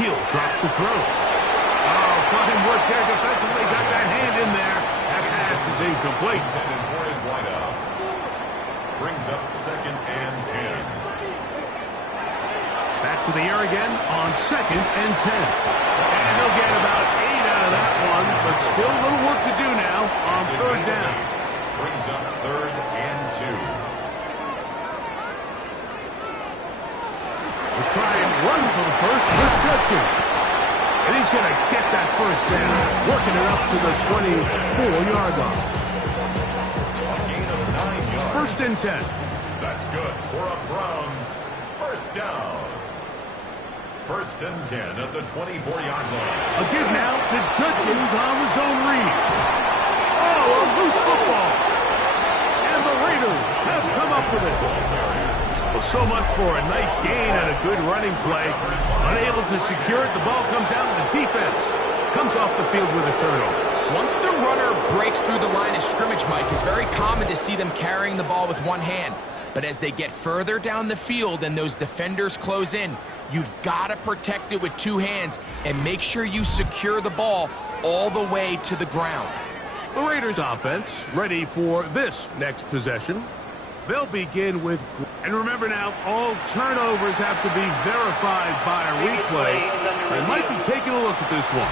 He'll drop to throw. Oh, fine work there defensively. Got that hand in there. That pass is incomplete. Intended for his wideout. Brings up second and 10. Back to the air again on second and 10. And they'll get about 8 out of that one, but still a little work to do now on third down. Brings up third and 2. We'll try and run for the first with Judkins. And he's going to get that first down, working it up to the 24-yard line. A gain of 9 yards. First and 10. That's good for a Browns first down. First and 10 at the 24-yard line. A give now to Judkins on the zone read. Oh, a loose football. And the Raiders have come up with it. Well, so much for a nice gain and a good running play. Unable to secure it, the ball comes out and the defense comes off the field with a turnover. Once the runner breaks through the line of scrimmage, Mike, it's very common to see them carrying the ball with one hand. But as they get further down the field and those defenders close in, you've got to protect it with two hands and make sure you secure the ball all the way to the ground. The Raiders offense ready for this next possession. They'll begin with, and remember now, all turnovers have to be verified by a replay. They might be taking a look at this one.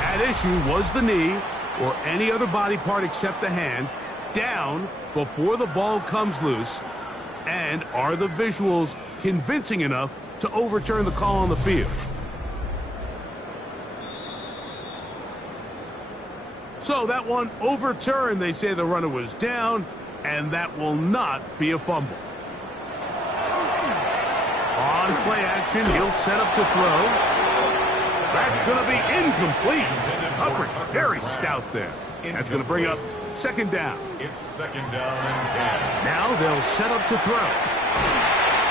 At issue was the knee or any other body part except the hand down before the ball comes loose, and are the visuals convincing enough to overturn the call on the field? So that one overturned. They say the runner was down, and that will not be a fumble. On play action, he'll set up to throw. That's going to be incomplete. Coverage very stout there. That's going to bring up second down. It's second down and 10. Now they'll set up to throw.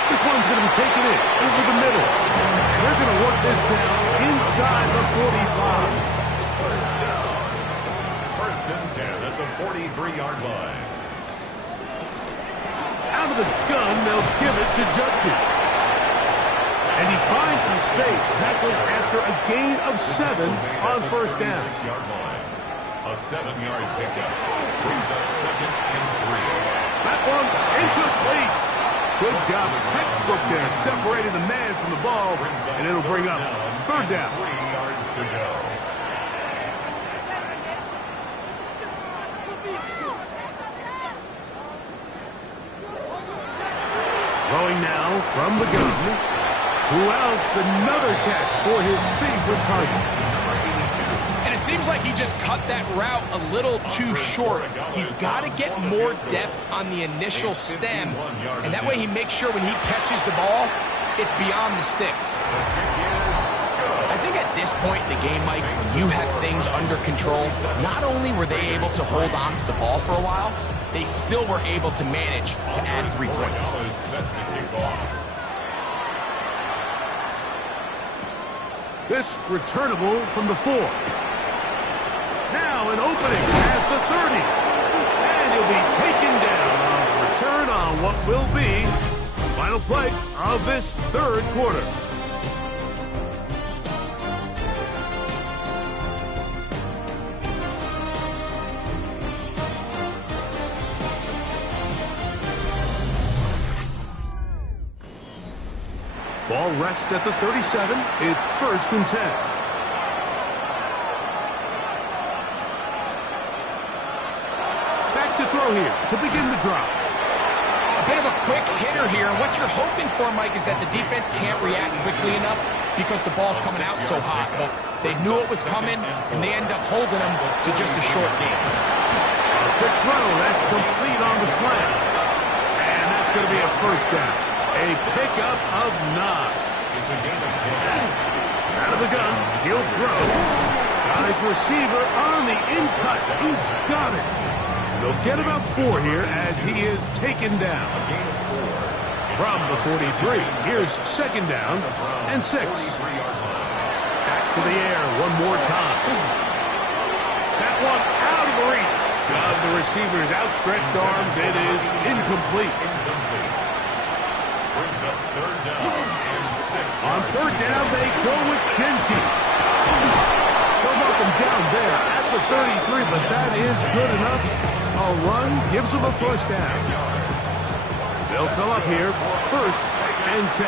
This one's going to be taken in over the middle. They're going to work this down inside the 45. First down. First and 10 at the 43-yard line. Out of the gun, they'll give it to Judkins. And he finds some space, tackled after a gain of 7 on first down. 36-yard line. A 7-yard pickup. Brings up second and 3. That one incomplete. Good job. Textbook there, separating the man from the ball, and it'll bring up third down. 3 yards to go. Throwing now from the gun. Who else? Another catch for his favorite target. And a Seems like he just cut that route a little too short. He's got to get more depth on the initial stem, and that way he makes sure when he catches the ball, it's beyond the sticks. I think at this point in the game, Mike, when you have things under control, not only were they able to hold on to the ball for a while, they still were able to manage to add 3 points. This returnable from the 4. Now an opening past the 30. And he'll be taken down on the return on what will be the final play of this third quarter. Ball rests at the 37. It's 1st and 10. Back to throw here to begin the drive. A bit of a quick hitter here. And what you're hoping for, Mike, is that the defense can't react quickly enough because the ball's coming out so hot. But they knew it was coming, and they end up holding them to just a short game. A quick throw. That's complete on the slam. And that's going to be a 1st down. A pickup of 9. It's a game of 10. Out of the gun, he'll throw. Got his receiver on the in-cut. He's got it. And they'll get about 4 here as he is taken down. A game of 4. From the 43, here's 2nd down and 6. Back to the air one more time. That one out of the reach of the receiver's outstretched arms. It is incomplete. Brings up 3rd down and 6. On 3rd down, they go with Genchi. They'll mark him down there at the 33, but that is good enough. A run gives them a 1st down. They'll come up here, 1st and 10.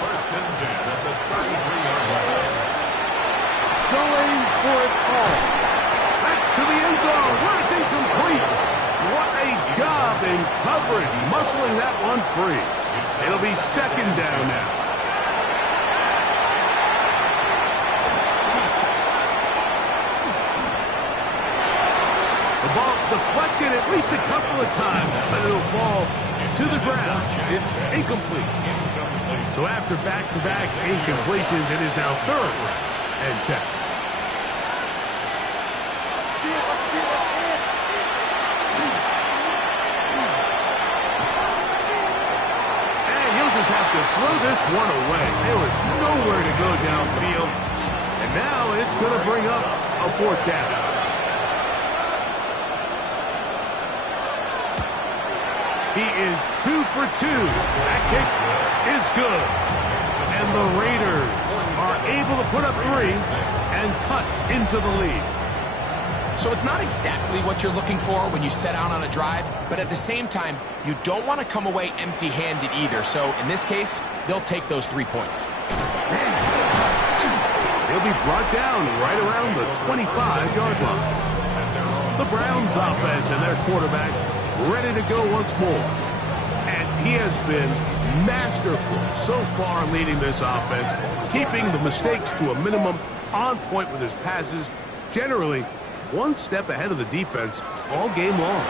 1st and 10 at the 33-yard line. Going for it all. That's to the end zone where it's incomplete. What a job in coverage, muscling that one free. It'll be 2nd down now. The ball deflected at least a couple of times, but it'll fall to the ground. It's incomplete. So after back-to-back incompletions, it is now 3rd and 10. Have to throw this one away. There was nowhere to go downfield. And now it's going to bring up a 4th down. He is 2 for 2. That kick is good. And the Raiders are able to put up 3 and cut into the lead. So it's not exactly what you're looking for when you set out on a drive, but at the same time, you don't want to come away empty-handed either. So in this case, they'll take those 3 points. He'll be brought down right around the 25-yard line. The Browns offense and their quarterback ready to go once more. And he has been masterful so far leading this offense, keeping the mistakes to a minimum, on point with his passes, generally one step ahead of the defense all game long.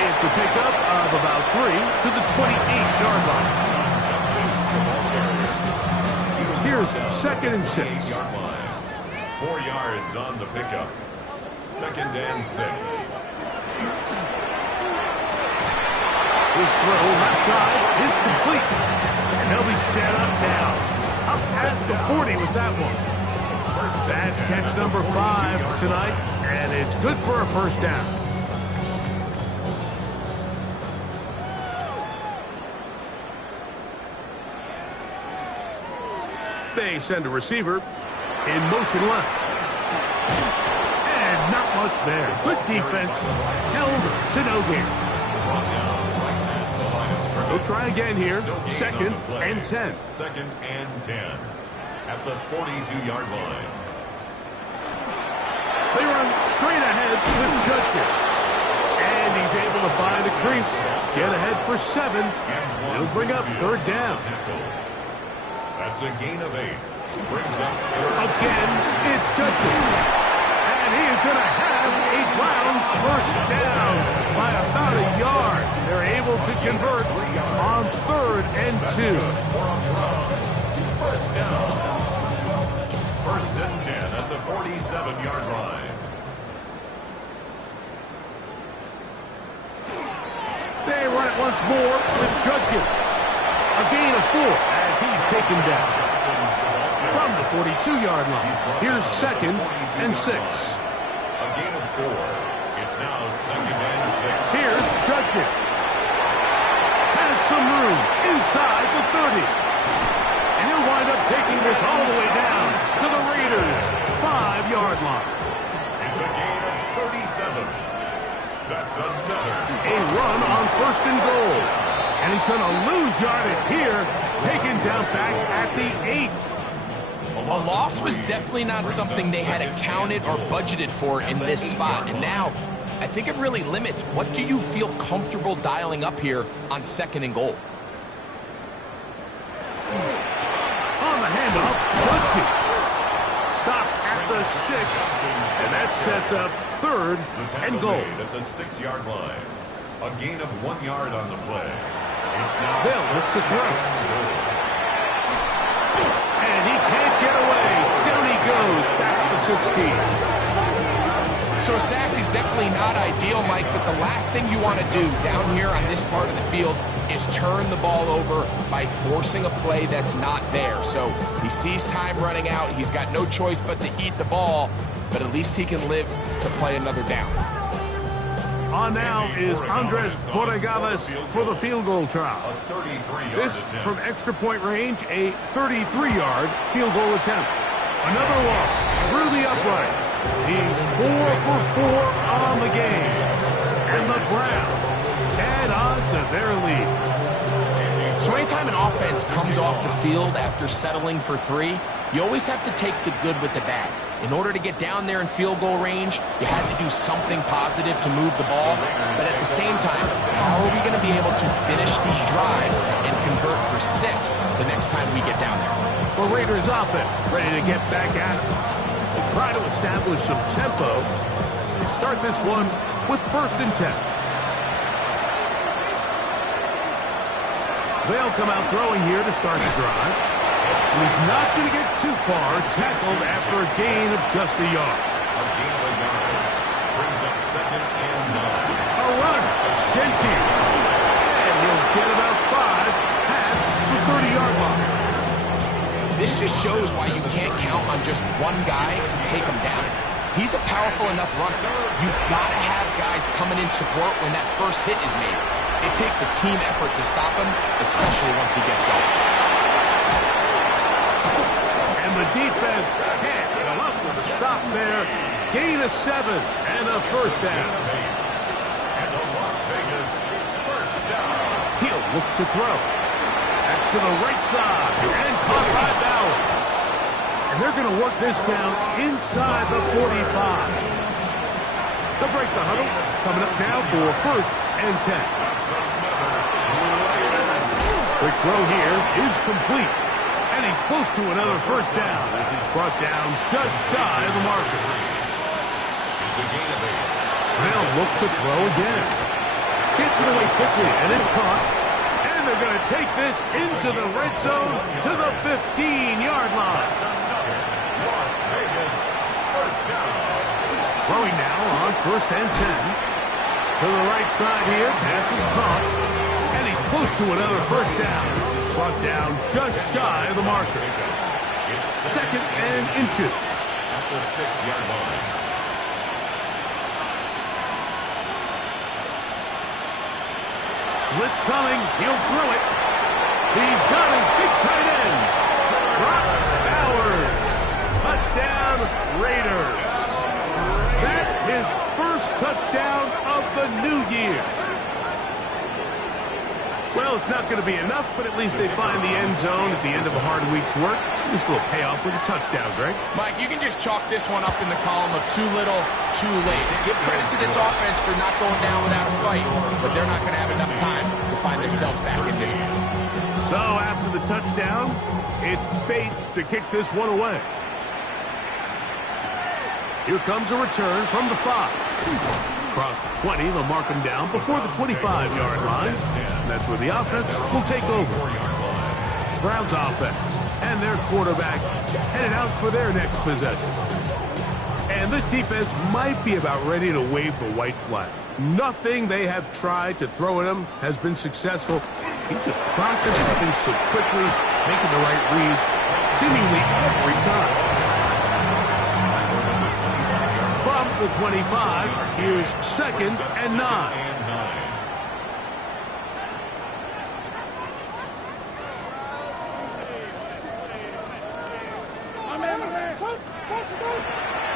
It's a pickup of about 3 to the 28-yard line. Here's 2nd and 6. 4 yards on the pickup. 2nd and 6. His throw left side is complete. And they'll be set up now. Up past the 40 with that one. That's catch number 5 tonight, and it's good for a 1st down. They send a receiver in motion left. And not much there. Good defense, held to no gain. They'll try again here, 2nd and 10. 2nd and 10 at the 42-yard line. They run straight ahead with Judkins. And he's able to find a crease, get ahead for 7. He'll bring up 3rd down. That's a gain of 8. Again, it's Judkins. And he is going to have a Browns first down by about a yard. They're able to convert on 3rd and 2. First down. 1st and 10 at the 47-yard line. They run it once more with Judkins. A gain of 4 as he's taken down. From the 42-yard line, here's 2nd and 6. A gain of 4. It's now 2nd and 6. Here's Judkins. Has some room inside the 30. And he'll wind up taking this all the way down to the Raiders' 5-yard line. It's a gain of 37. That's another. A run on 1st and goal. And he's going to lose yardage here, taken down back at the 8. A loss was definitely not something they had accounted or budgeted for in this spot. And now, I think it really limits what do you feel comfortable dialing up here on 2nd and goal. On the handoff, Judkins. Stop at the 6. And that sets up 3rd and goal. At the 6-yard line. A gain of 1 yard on the play. It's now They'll look to throw. And he can't get away. Down he goes, back to the 16. So a sack is definitely not ideal, Mike, but the last thing you want to do down here on this part of the field is turn the ball over by forcing a play that's not there. So he sees time running out. He's got no choice but to eat the ball, but at least he can live to play another down. On now is Andres Borregales for the field goal try. This from extra point range, a 33-yard field goal attempt. Another one through the uprights. He's 4 for 4 on the game. And the Browns add on to their lead. So anytime an offense comes off the field after settling for 3, you always have to take the good with the bad. In order to get down there in field goal range, you had to do something positive to move the ball. But at the same time, how are we going to be able to finish these drives and convert for 6 the next time we get down there? The Raiders offense ready to get back at it. They try to establish some tempo. They start this one with 1st and 10. They'll come out throwing here to start the drive. He's not going to get too far, tackled after a gain of just a yard. A gain of a yard. Brings up 2nd and 9. A run. Gentile. And he'll get about 5 past the 30-yard line. This just shows why you can't count on just one guy to take him down. He's a powerful enough runner. You've got to have guys coming in support when that first hit is made. It takes a team effort to stop him, especially once he gets going. And the defense can't come up with a stop there. Gain of 7 and a first down. And the Las Vegas first down. He'll look to throw. That's to the right side and caught by Bowers. And they're going to work this down inside the 45. They'll break the huddle. Coming up now for 1st and 10. Quick throw here is complete. And he's close to another first down as he's brought down just shy of the marker. It's a gain of 8. They'll look to throw again. Gets it away quickly, and it's caught. And they're going to take this into the red zone to the 15-yard line. Las Vegas first down. Throwing now on 1st and 10. To the right side here, pass is caught. And he's close to another first down. He's brought down just shy of the marker. It's 2nd and inches. At the 6-yard line. Blitz coming. He'll throw it. He's got his big tight end. Brock Bowers. Touchdown, Raiders. That his first touchdown of the new year. Well, it's not going to be enough, but at least they find the end zone at the end of a hard week's work. This will pay off with a touchdown, Greg. Mike, you can just chalk this one up in the column of too little, too late. Give credit to this offense for not going down without a fight, but they're not going to have enough time to find themselves back in this one. So after the touchdown, it's Bates to kick this one away. Here comes a return from the 5. Across the 20, they'll mark him down before the 25-yard line. That's where the offense will take over. Browns offense and their quarterback headed out for their next possession. And this defense might be about ready to wave the white flag. Nothing they have tried to throw at him has been successful. He just processes things so quickly, making the right read seemingly every time. The 25, here's 2nd and 9.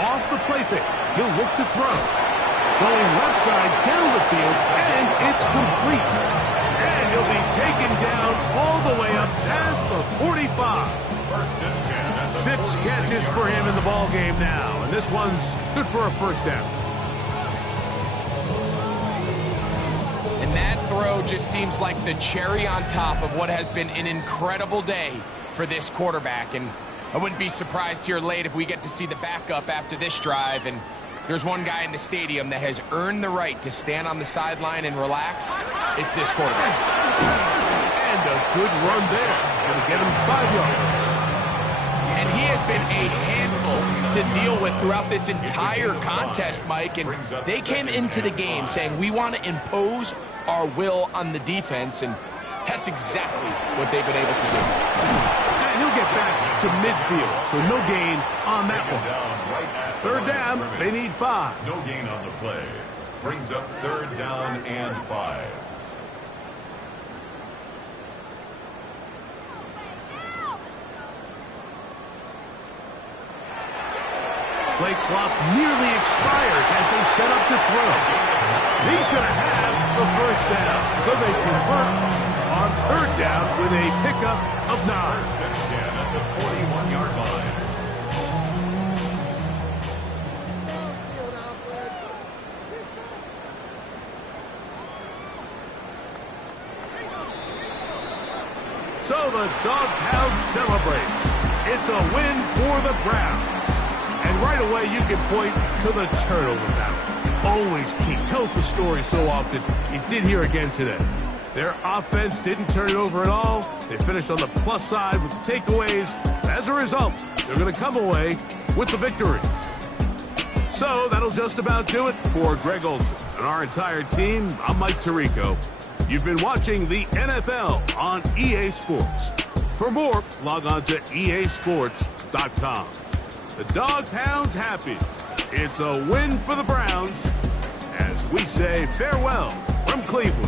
Off the play fake, he'll look to throw. Going left side down the field, and it's complete. And he'll be taken down all the way up past the 45. 6 catches for him in the ball game now, and this one's good for a first down. And that throw just seems like the cherry on top of what has been an incredible day for this quarterback. And I wouldn't be surprised here late if we get to see the backup after this drive. And there's one guy in the stadium that has earned the right to stand on the sideline and relax. It's this quarterback. And a good run there. Going to get him 5 yards. And he has been a handful to deal with throughout this entire contest, Mike. And they came into the game saying, we want to impose our will on the defense. And that's exactly what they've been able to do. And he'll get back to midfield, so no gain on that one. 3rd down, they need 5. No gain on the play. Brings up 3rd down and 5. Play clock nearly expires as they set up to throw. He's going to have the first down, so they convert on 3rd down with a pickup of 9. 1st and 10 at the 41-yard line. So the Dog Pound celebrates. It's a win for the Browns. And right away, you can point to the turnover battle. Always key. Tells the story so often. You did here again today. Their offense didn't turn it over at all. They finished on the plus side with the takeaways. As a result, they're going to come away with the victory. So that'll just about do it for Greg Olson and our entire team. I'm Mike Tirico. You've been watching the NFL on EA Sports. For more, log on to easports.com. The Dog Pound's happy. It's a win for the Browns as we say farewell from Cleveland.